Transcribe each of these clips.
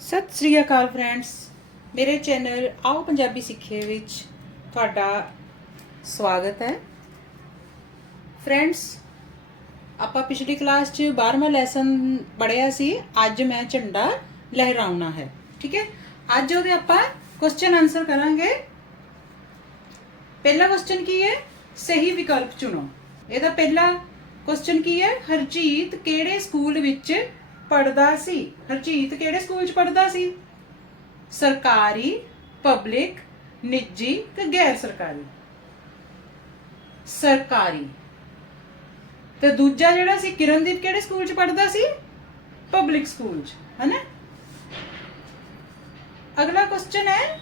ਸਤਿ ਸ੍ਰੀ ਅਕਾਲ friends. ਮੇਰੇ channel ਆਓ ਪੰਜਾਬੀ ਸਿੱਖੇ ਵਿੱਚ ਤੁਹਾਡਾ ਸਵਾਗਤ ਹੈ। ਫਰੈਂਡਸ, ਆਪਾਂ ਪਿਛਲੀ ਕਲਾਸ 'ਚ 12ਵਾਂ ਲੈਸਨ ਪੜਿਆ ਸੀ। ਅੱਜ ਮੈਂ ਝੰਡਾ ਲਹਿਰਾਉਣਾ ਹੈ, ਠੀਕ ਹੈ? ਅੱਜ ਉਹਦੇ ਆਪਾਂ ਕੁਐਸਚਨ ਆਨਸਰ ਕਰਾਂਗੇ। ਪਹਿਲਾ ਕੁਐਸਚਨ ਕੀ ਹੈ? ਸਹੀ ਵਿਕਲਪ ਚੁਣੋ। ਇਹਦਾ ਪਹਿਲਾ ਕੁਐਸਚਨ ਕੀ ਹੈ? ਹਰਜੀਤ ਕਿਹੜੇ ਸਕੂਲ ਵਿੱਚ ਪੜਦਾ ਸੀ। ਹਰਜੀਤ ਕਿਹੜੇ ਸਕੂਲ 'ਚ ਪੜਦਾ ਸੀ? ਸਰਕਾਰੀ ਪਬਲਿਕ ਨਿੱਜੀ ਤੇ ਗੈਰ ਸਰਕਾਰੀ। ਸਰਕਾਰੀ। ਤੇ ਦੂਜਾ ਜਿਹੜਾ ਸੀ, ਕਿਰਨਦੀਪ ਕਿਹੜੇ ਸਕੂਲ 'ਚ ਪੜਦਾ ਸੀ? ਪਬਲਿਕ ਸਕੂਲ 'ਚ ਹੈਨਾ? ਅਗਲਾ ਕੁਐਸਚਨ ਹੈ,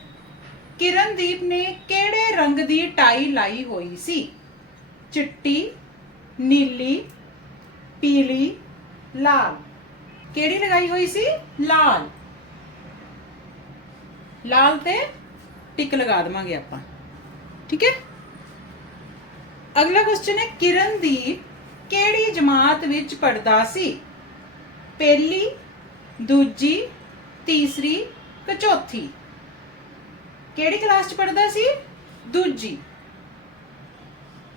ਕਿਰਨਦੀਪ ਨੇ ਕਿਹੜੇ ਰੰਗ ਦੀ ਟਾਈ ਲਾਈ ਹੋਈ ਸੀ? ਚਿੱਟੀ, ਨੀਲੀ, ਪੀਲੀ, ਲਾਲ। ਕਿਹੜੀ ਲਗਾਈ ਹੋਈ ਸੀ? ਲਾਲ। ਲਾਲ ਤੇ ਟਿਕ ਲਗਾ ਦਵਾਂਗੇ ਆਪਾਂ। ਠੀਕ ਹੈ? ਅਗਲਾ ਕੁਐਸਚਨ ਹੈ, ਕਿਰਨਦੀਪ ਕਿਹੜੀ ਜਮਾਤ ਵਿੱਚ ਪੜਦਾ ਸੀ? ਪਹਿਲੀ, ਦੂਜੀ, ਤੀਸਰੀ, ਕਿ ਚੌਥੀ? ਕਿਹੜੀ ਕਲਾਸ ਚ ਪੜਦਾ ਸੀ? ਦੂਜੀ।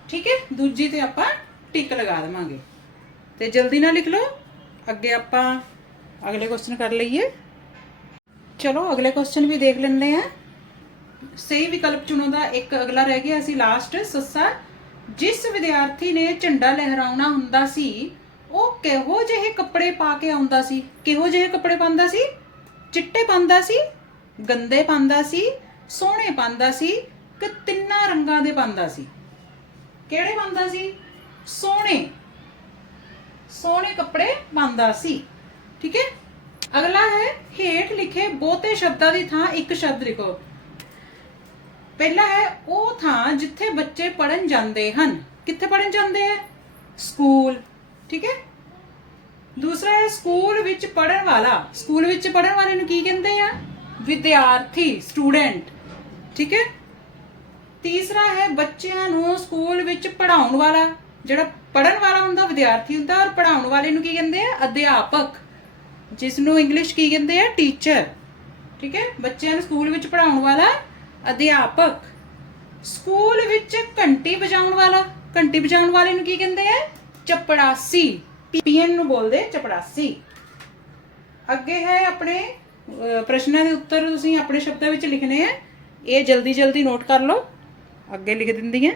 ਠੀਕ ਹੈ? ਦੂਜੀ ਤੇ ਆਪਾਂ ਟਿਕ ਲਗਾ ਦੇਵਾਂਗੇ। ਤੇ ਜਲਦੀ ਨਾਲ ਲਿਖ ਲਓ। ਅੱਗੇ ਆਪਾਂ ਅਗਲੇ ਕੁਐਸਚਨ ਕਰ ਲਈਏ। ਚਲੋ, ਅਗਲੇ ਕੁਐਸਚਨ ਵੀ ਦੇਖ ਲੈਂਦੇ ਆ ਸਹੀ ਵਿਕਲਪ ਚੁਣੋ ਦਾ ਇੱਕ ਅਗਲਾ ਰਹਿ ਗਿਆ ਸੀ ਲਾਸਟ ਸੱਸਾ, ਜਿਸ ਵਿਦਿਆਰਥੀ ਨੇ ਝੰਡਾ ਲਹਿਰਾਉਣਾ ਹੁੰਦਾ ਸੀ, ਉਹ ਕਿਹੋ ਜਿਹੇ ਕੱਪੜੇ ਪਾ ਕੇ ਆਉਂਦਾ ਸੀ? ਕਿਹੋ ਜਿਹੇ ਕੱਪੜੇ ਪਾਉਂਦਾ ਸੀ? ਚਿੱਟੇ ਪਾਉਂਦਾ ਸੀ? ਗੰਦੇ ਪਾਉਂਦਾ ਸੀ? ਸੋਹਣੇ ਪਾਉਂਦਾ ਸੀ? ਕਿ ਤਿੰਨਾਂ ਰੰਗਾਂ ਦੇ ਪਾਉਂਦਾ ਸੀ? ਕਿਹੜੇ ਪਾਉਂਦਾ ਸੀ? ਸੋਹਣੇ। ਸੋਹਣੇ ਕੱਪੜੇ ਪਾਉਂਦਾ ਸੀ। ਠੀਕ ਹੈ? ਅਗਲਾ ਹੈ, ਹੇਠ ਲਿਖੇ ਬਹੁਤੇ ਸ਼ਬਦਾਂ ਦੀ ਥਾਂ ਇੱਕ ਸ਼ਬਦ ਲਿਖੋ। ਪਹਿਲਾ ਹੈ, ਉਹ ਥਾਂ ਜਿੱਥੇ ਬੱਚੇ ਪੜਨ ਜਾਂਦੇ ਹਨ। ਕਿੱਥੇ ਪੜਨ ਜਾਂਦੇ ਹੈ ਸਕੂਲ। ਠੀਕ ਹੈ? ਦੂਸਰਾ ਹੈ, ਸਕੂਲ ਵਿੱਚ ਪੜਨ ਵਾਲਾ। ਸਕੂਲ ਵਿੱਚ ਪੜਨ ਵਾਲੇ ਨੂੰ ਕੀ ਕਹਿੰਦੇ ਆ? ਵਿਦਿਆਰਥੀ, ਸਟੂਡੈਂਟ। ਠੀਕ ਹੈ? ਤੀਸਰਾ ਹੈ, ਬੱਚਿਆਂ ਨੂੰ ਸਕੂਲ ਵਿੱਚ ਪੜਾਉਣ ਵਾਲਾ, ਜਿਹੜਾ ਪੜਨ ਵਾਲਾ ਹੁੰਦਾ, ਵਿਦਿਆਰਥੀ ਹੁੰਦਾ ਔਰ ਪੜਾਉਣ ਵਾਲੇ ਨੂੰ ਕੀ ਕਹਿੰਦੇ ਆ? ਅਧਿਆਪਕ ਜਿਸ ਨੂੰ ਇੰਗਲਿਸ਼ ਕੀ ਕਹਿੰਦੇ ਆ? ਟੀਚਰ ਠੀਕ ਹੈ? ਬੱਚਿਆਂ ਨੂੰ ਸਕੂਲ ਵਿੱਚ ਪੜਾਉਣ ਵਾਲਾ ਅਧਿਆਪਕ। ਸਕੂਲ ਵਿੱਚ ਘੰਟੀ ਵਜਾਉਣ ਵਾਲਾ, ਘੰਟੀ ਵਜਾਉਣ ਵਾਲੇ ਨੂੰ ਕੀ ਕਹਿੰਦੇ ਆ? ਚਪੜਾਸੀ, ਪੀਐਨ ਨੂੰ ਬੋਲਦੇ ਚਪੜਾਸੀ। ਅੱਗੇ ਹੈ ਆਪਣੇ ਪ੍ਰਸ਼ਨਾਂ ਦੇ ਉੱਤਰ ਤੁਸੀਂ ਆਪਣੇ ਸ਼ਬਦਾਂ ਵਿੱਚ ਲਿਖਣੇ ਆ। ਇਹ ਜਲਦੀ ਜਲਦੀ ਨੋਟ ਕਰ ਲਓ। ਅੱਗੇ ਲਿਖ ਦਿੰਦੀ ਹੈ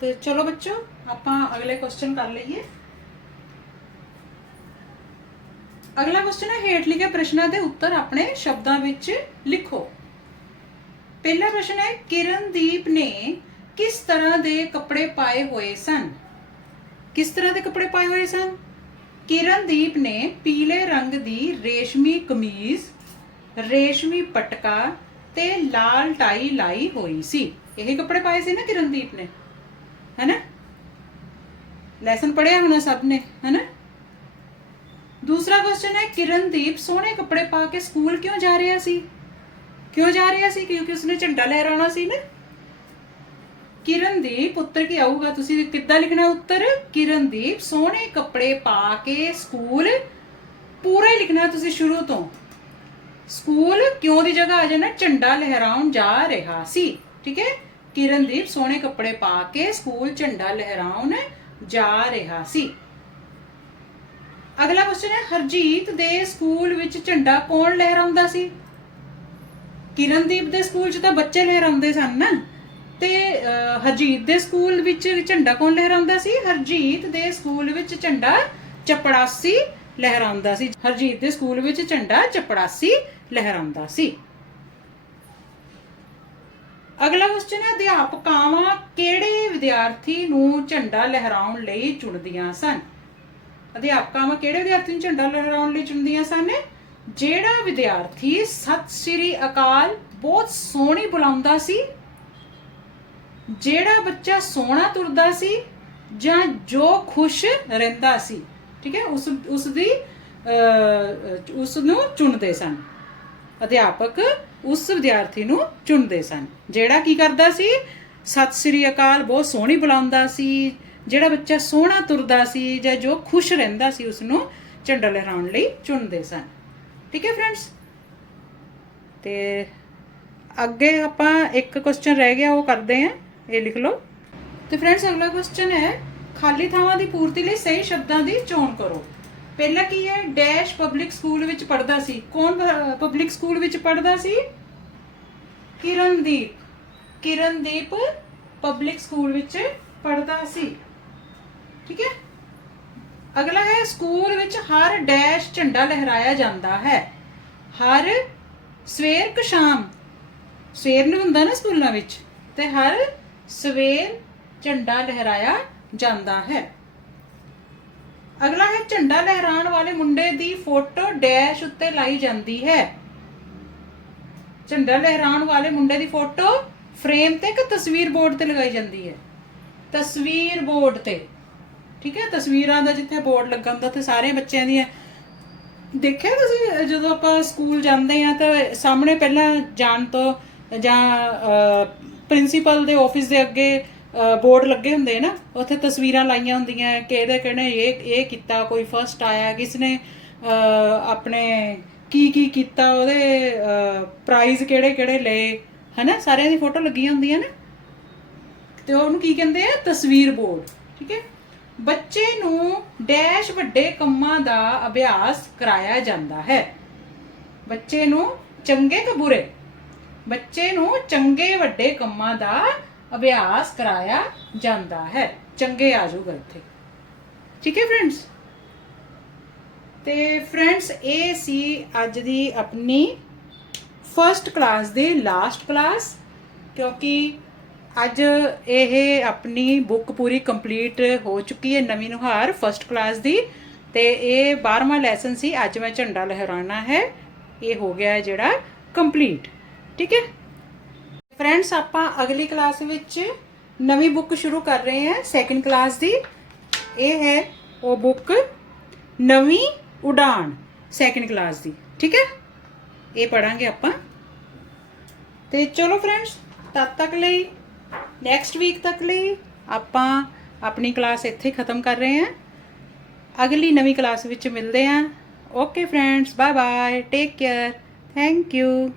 ਤੇ ਚਲੋ ਬੱਚੋ, ਆਪਾਂ ਅਗਲੇ ਕੁਐਸਚਨ ਕਰ ਲਈਏ। ਅਗਲਾ ਕੁਐਸਚਨ ਹੈ, ਹੇਠ ਲਿਖੇ ਪ੍ਰਸ਼ਨਾਂ ਦੇ ਉੱਤਰ ਆਪਣੇ ਸ਼ਬਦਾਂ ਵਿੱਚ ਲਿਖੋ। ਪਹਿਲਾ ਪ੍ਰਸ਼ਨ ਹੈ, ਕਿਰਨਦੀਪ ਨੇ ਕਿਸ ਤਰ੍ਹਾਂ ਦੇ ਕੱਪੜੇ ਪਾਏ ਹੋਏ ਸਨ? ਕਿਸ ਤਰ੍ਹਾਂ ਦੇ ਕੱਪੜੇ ਪਾਏ ਹੋਏ ਸਨ? ਕਿਰਨਦੀਪ ਨੇ ਪੀਲੇ ਰੰਗ ਦੀ ਰੇਸ਼ਮੀ ਕਮੀਜ਼, ਰੇਸ਼ਮੀ ਪਟਕਾ ਤੇ ਲਾਲ ਟਾਈ ਲਾਈ ਹੋਈ ਸੀ। ਇਹ ਕੱਪੜੇ ਪਾਏ ਸੀ ਨਾ ਕਿਰਨਦੀਪ ਨੇ? ਹੈਨਾ ਲੈਸਨ ਪੜਿਆ ਹੋਣਾ ਸਭ ਨੇ ਹੈਨਾ ਦੂਸਰਾ ਕੁਐਸਚਨ ਹੈ ਕਿਰਨਦੀਪ ਸੋਹਣੇ ਕੱਪੜੇ ਪਾ ਕੇ ਸਕੂਲ ਕਿਉਂ ਜਾ ਰਿਹਾ ਸੀ ਕਿਉਂ ਜਾ ਰਿਹਾ ਸੀ ਕਿਉਂਕਿ ਉਸਨੇ ਝੰਡਾ ਲਹਿਰਾਉਣਾ ਸੀ ਨਾ ਕਿਰਨਦੀਪ ਉੱਤਰ ਕੀ ਆਊਗਾ ਤੁਸੀਂ ਕਿੱਦਾਂ ਲਿਖਣਾ ਉੱਤਰ ਕਿਰਨਦੀਪ ਸੋਹਣੇ ਕੱਪੜੇ ਪਾ ਕੇ ਸਕੂਲ ਪੂਰਾ ਹੀ ਲਿਖਣਾ ਤੁਸੀਂ ਸ਼ੁਰੂ ਤੋਂ ਸਕੂਲ ਕਿਉਂ ਦੀ ਜਗ੍ਹਾ ਆ ਜਾਣਾ ਝੰਡਾ ਲਹਿਰਾਉਣ ਜਾ ਰਿਹਾ ਸੀ ਠੀਕ ਹੈ ਕਿਰਨਦੀਪ ਸੋਹਣੇ ਕੱਪੜੇ ਪਾ ਕੇ ਸਕੂਲ ਝੰਡਾ ਲਹਿਰਾਉਣ ਜਾ ਰਿਹਾ ਸੀ। ਅਗਲਾ ਕੁਐਸਚਨ ਹੈ ਹਰਜੀਤ ਦੇ ਸਕੂਲ ਵਿੱਚ ਝੰਡਾ ਕੌਣ ਲਹਿਰਾਉਂਦਾ ਸੀ? ਕਿਰਨਦੀਪ ਦੇ ਸਕੂਲ 'ਚ ਤਾਂ ਬੱਚੇ ਲਹਿਰਾਉਂਦੇ ਸਨ ਨਾ। ਤੇ ਅਹ, ਹਰਜੀਤ ਦੇ ਸਕੂਲ ਵਿੱਚ ਝੰਡਾ ਕੌਣ ਲਹਿਰਾਉਂਦਾ ਸੀ? ਹਰਜੀਤ ਦੇ ਸਕੂਲ ਵਿੱਚ ਝੰਡਾ ਚਪੜਾਸੀ ਲਹਿਰਾਉਂਦਾ ਸੀ। ਹਰਜੀਤ ਦੇ ਸਕੂਲ ਵਿੱਚ ਝੰਡਾ ਚਪੜਾਸੀ ਲਹਿਰਾਉਂਦਾ ਸੀ। ਅਗਲਾ ਕੁਐਸਚਨ ਹੈ ਅਧਿਆਪਕਾਵਾਂ ਕਿਹੜੇ ਵਿਦਿਆਰਥੀ ਨੂੰ ਝੰਡਾ ਲਹਿਰਾਉਣ ਲਈ ਚੁਣਦੀਆਂ ਸਨ? ਅਧਿਆਪਕਾਵਾਂ ਕਿਹੜੇ ਵਿਦਿਆਰਥੀ ਨੂੰ ਝੰਡਾ ਲਹਿਰਾਉਣ ਲਈ ਚੁਣਦੀਆਂ ਸਨ? ਜਿਹੜਾ ਵਿਦਿਆਰਥੀ ਸਤਿ ਸ੍ਰੀ ਅਕਾਲ ਬਹੁਤ ਸੋਹਣੀ ਬੁਲਾਉਂਦਾ ਸੀ ਜਿਹੜਾ ਬੱਚਾ ਸੋਹਣਾ ਤੁਰਦਾ ਸੀ ਜਾਂ ਜੋ ਖੁਸ਼ ਰਹਿੰਦਾ ਸੀ ਠੀਕ ਹੈ ਉਸ ਉਸ ਦੀ ਅਹ, ਉਸ ਨੂੰ ਚੁਣਦੇ ਸਨ। ਅਧਿਆਪਕ ਉਸ ਵਿਦਿਆਰਥੀ ਨੂੰ ਚੁਣਦੇ ਸਨ। ਜਿਹੜਾ ਕੀ ਕਰਦਾ ਸੀ, ਸਤਿ ਸ੍ਰੀ ਅਕਾਲ, ਬਹੁਤ ਸੋਹਣੀ ਬੁਲਾਉਂਦਾ ਸੀ, ਜਿਹੜਾ ਬੱਚਾ ਸੋਹਣਾ ਤੁਰਦਾ ਸੀ ਜਾਂ ਜੋ ਖੁਸ਼ ਰਹਿੰਦਾ ਸੀ ਉਸ ਨੂੰ ਝੰਡਾ ਲਹਿਰਾਉਣ ਲਈ ਚੁਣਦੇ ਸਨ। ਠੀਕ ਹੈ ਫਰੈਂਡਸ ਤੇ ਅੱਗੇ ਆਪਾਂ ਇੱਕ ਕੁਐਸਚਨ ਰਹਿ ਗਿਆ, ਉਹ ਕਰਦੇ ਹਾਂ। ਇਹ ਲਿਖ ਲਓ। ਤੇ ਫਰੈਂਡਸ ਅਗਲਾ ਕੁਐਸਚਨ ਹੈ, ਖਾਲੀ ਥਾਵਾਂ ਦੀ ਪੂਰਤੀ ਲਈ ਸਹੀ ਸ਼ਬਦਾਂ ਦੀ ਚੋਣ ਕਰੋ। ਪਹਿਲਾਂ ਕੀ ਹੈ? ਡੈਸ਼ ਪਬਲਿਕ ਸਕੂਲ ਵਿੱਚ ਪੜਦਾ ਸੀ। ਕੌਣ ਪਬਲਿਕ ਸਕੂਲ ਵਿੱਚ ਪੜਦਾ ਸੀ? ਕਿਰਨਦੀਪ। ਕਿਰਨਦੀਪ ਪਬਲਿਕ ਸਕੂਲ ਵਿੱਚ ਪੜਦਾ ਸੀ। ਠੀਕ ਹੈ? ਅਗਲਾ ਹੈ ਸਕੂਲ ਵਿੱਚ ਹਰ ਡੈਸ਼ ਝੰਡਾ ਲਹਿਰਾਇਆ ਜਾਂਦਾ ਹੈ। ਹਰ ਸਵੇਰ ਕੁ ਸ਼ਾਮ। ਸਵੇਰ ਨੂੰ ਹੁੰਦਾ ਨਾ ਸਕੂਲਾਂ ਵਿੱਚ। ਤੇ ਹਰ ਸਵੇਰ ਝੰਡਾ ਲਹਿਰਾਇਆ ਜਾਂਦਾ ਹੈ। ਅਗਲਾ ਹੈ, ਝੰਡਾ ਲਹਿਰਾਉਣ ਵਾਲੇ ਮੁੰਡੇ ਦੀ ਫੋਟੋ ਡੈਸ਼ ਉੱਤੇ ਲਾਈ ਜਾਂਦੀ ਹੈ। ਝੰਡਾ ਲਹਿਰਾਉਣ ਵਾਲੇ ਮੁੰਡੇ ਦੀ ਫੋਟੋ ਫਰੇਮ ਤੇ ਕਿ ਤਸਵੀਰ ਬੋਰਡ ਤੇ ਲਗਾਈ ਜਾਂਦੀ ਹੈ? ਤਸਵੀਰ ਬੋਰਡ ਤੇ। ਠੀਕ ਹੈ, ਤਸਵੀਰਾਂ ਦਾ ਜਿੱਥੇ ਬੋਰਡ ਲੱਗਾ ਹੁੰਦਾ ਤੇ ਸਾਰੇ ਬੱਚਿਆਂ ਦੀਆਂ। ਦੇਖਿਆ ਤੁਸੀਂ, ਜਦੋਂ ਆਪਾਂ ਸਕੂਲ ਜਾਂਦੇ ਆ ਤਾਂ ਸਾਹਮਣੇ ਪਹਿਲਾਂ ਜਾਣ ਤੋਂ ਜਾਂ ਪ੍ਰਿੰਸੀਪਲ ਦੇ ਆਫਿਸ ਦੇ ਅੱਗੇ ਬੋਰਡ ਲੱਗੇ ਹੁੰਦੇ ਨਾ, ਉੱਥੇ ਤਸਵੀਰਾਂ ਲਾਈਆਂ ਹੁੰਦੀਆਂ ਕਿ ਇਹਦੇ ਕਿਹਨੇ ਇਹ ਇਹ ਕੀਤਾ, ਕੋਈ ਫਰਸਟ ਆਇਆ ਕਿਸ ਨੇ ਆਪਣੇ ਕੀ ਕੀ ਕੀਤਾ, ਉਹਦੇ ਪ੍ਰਾਈਜ਼ ਕਿਹੜੇ ਕਿਹੜੇ ਲਏ, ਹਨਾ, ਸਾਰਿਆਂ ਦੀ ਫੋਟੋ ਲੱਗੀਆਂ ਹੁੰਦੀਆਂ ਨੇ। ਤੇ ਉਹਨੂੰ ਕੀ ਕਹਿੰਦੇ ਆ? ਤਸਵੀਰ ਬੋਰਡ, ਠੀਕ ਹੈ? ਬੱਚੇ ਨੂੰ ਡੈਸ਼ ਵੱਡੇ ਕੰਮਾਂ ਦਾ ਅਭਿਆਸ ਕਰਾਇਆ ਜਾਂਦਾ ਹੈ। ਬੱਚੇ ਨੂੰ ਚੰਗੇ ਕਿ ਬੁਰੇ, ਬੱਚੇ ਨੂੰ ਚੰਗੇ ਵੱਡੇ ਕੰਮਾਂ ਦਾ ਅਭਿਆਸ ਕਰਾਇਆ ਜਾਂਦਾ ਹੈ। ਚੰਗੇ ਆ ਜਾਊਗਾ ਇੱਥੇ। ਠੀਕ ਹੈ ਫਰੈਂਡਸ ਤੇ ਫਰੈਂਡਸ ਇਹ ਸੀ ਅੱਜ ਦੀ ਆਪਣੀ ਫਰਸਟ ਕਲਾਸ ਦੀ ਲਾਸਟ ਕਲਾਸ ਕਿਉਂਕਿ ਅੱਜ ਇਹ ਆਪਣੀ ਬੁੱਕ ਪੂਰੀ ਕੰਪਲੀਟ ਹੋ ਚੁੱਕੀ ਹੈ ਨਵੀਂ ਨੁਹਾਰ ਫਰਸਟ ਕਲਾਸ ਦੀ। ਤੇ ਇਹ 12ਵਾਂ ਲੈਸਨ ਸੀ, ਅੱਜ ਮੈਂ ਝੰਡਾ ਲਹਿਰਾਣਾ ਹੈ। ਇਹ ਹੋ ਗਿਆ ਜਿਹੜਾ ਕੰਪਲੀਟ ਠੀਕ ਹੈ? ਫਰੈਂਡਸ ਆਪਾਂ ਅਗਲੀ ਕਲਾਸ ਵਿੱਚ ਨਵੀਂ ਬੁੱਕ ਸ਼ੁਰੂ ਕਰ ਰਹੇ ਹਾਂ ਸੈਕੰਡ ਕਲਾਸ ਦੀ। ਇਹ ਹੈ ਉਹ ਬੁੱਕ ਨਵੀਂ ਉਡਾਨ ਸੈਕੰਡ ਕਲਾਸ ਦੀ। ਠੀਕ ਹੈ? ਇਹ ਪੜਾਂਗੇ ਆਪਾਂ। ਤੇ ਚਲੋ ਫਰੈਂਡਸ ਤਦ ਤੱਕ ਲਈ ਨੈਕਸਟ ਵੀਕ ਤੱਕ ਲਈ, ਆਪਾਂ ਆਪਣੀ ਕਲਾਸ ਇੱਥੇ ਖਤਮ ਕਰ ਰਹੇ ਹਾਂ। ਅਗਲੀ ਨਵੀਂ ਕਲਾਸ ਵਿੱਚ ਮਿਲਦੇ ਹਾਂ। Okay friends bye bye take care thank you